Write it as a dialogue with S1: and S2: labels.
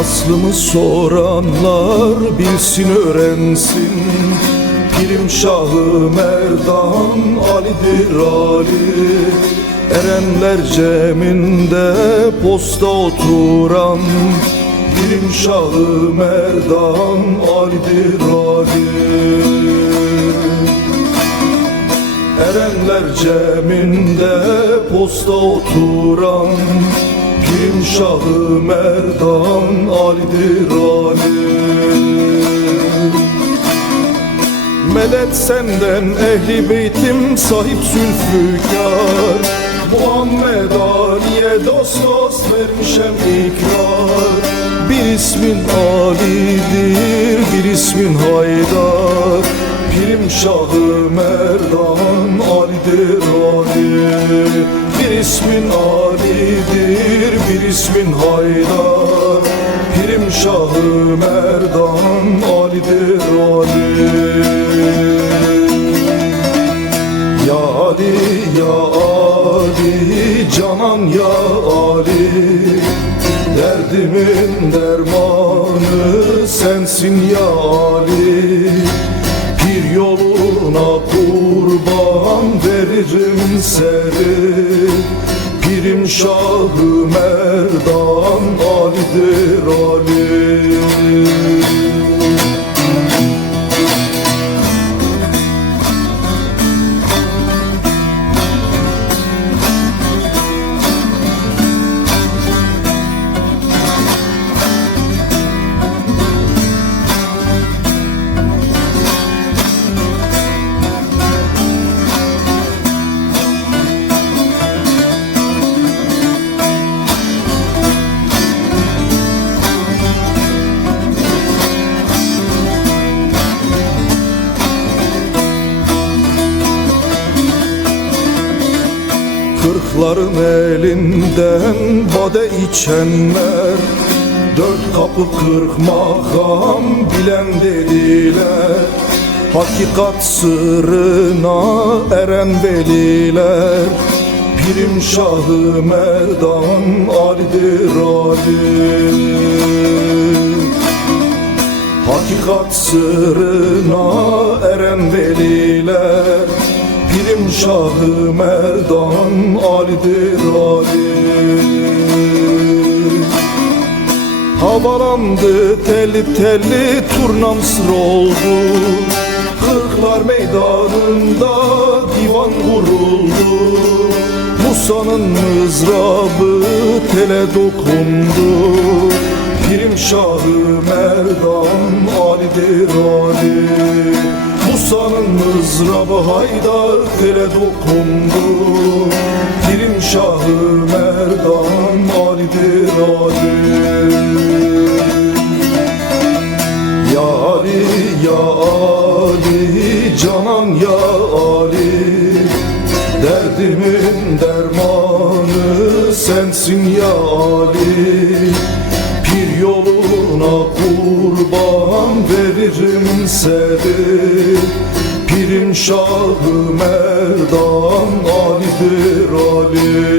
S1: Aslımı soranlar bilsin öğrensin. Pirim Şahı Merdan Ali'dir Ali. Erenler ceminde posta oturan Pirim Şahı Merdan Ali'dir Ali. Erenler ceminde posta oturan Pirim Şahı Merdan Ali'dir Ali Medet senden ehli beytim sahip zülfikar Muhammed Ali'ye dost dost vermişem ikrar. Bir ismin Ali'dir bir ismin Haydar. Pirim Şahı Merdan Ali'dir Ali Bir ismin Ali'dir bir ismin Haydar. Pirim Şahı Merdan Ali'dir Ali Ya Ali ya Ali canan ya Ali. Derdimin dermanı sensin ya Ali yoluna kurban veririm seni. Pirim Şahı Merdan Kırkların elinden bade içenler Dört kapı kırk makam bilen dediler. Hakikat sırrına eren veliler Pirim Şahı Merdan Ali'dir Ali Hakikat sırrına eren veliler Şahı Merdan Ali'dir Ali. Havalandı telli telli turnam sır oldu Kırklar meydanında divan kuruldu. Musa'nın mızrabı tele dokundu. Pirim Şahı Merdan Ali'dir Ali Musa'nın mızrabı haydar tele dokundu. Pirim Şahı Merdan Ali'dir Ali Ya Ali ya Ali canan ya Ali. Derdimin dermanı sensin ya Ali. Pir yoluna kurban veririm seni. Pirim Şahı Merdan Ali'dir Ali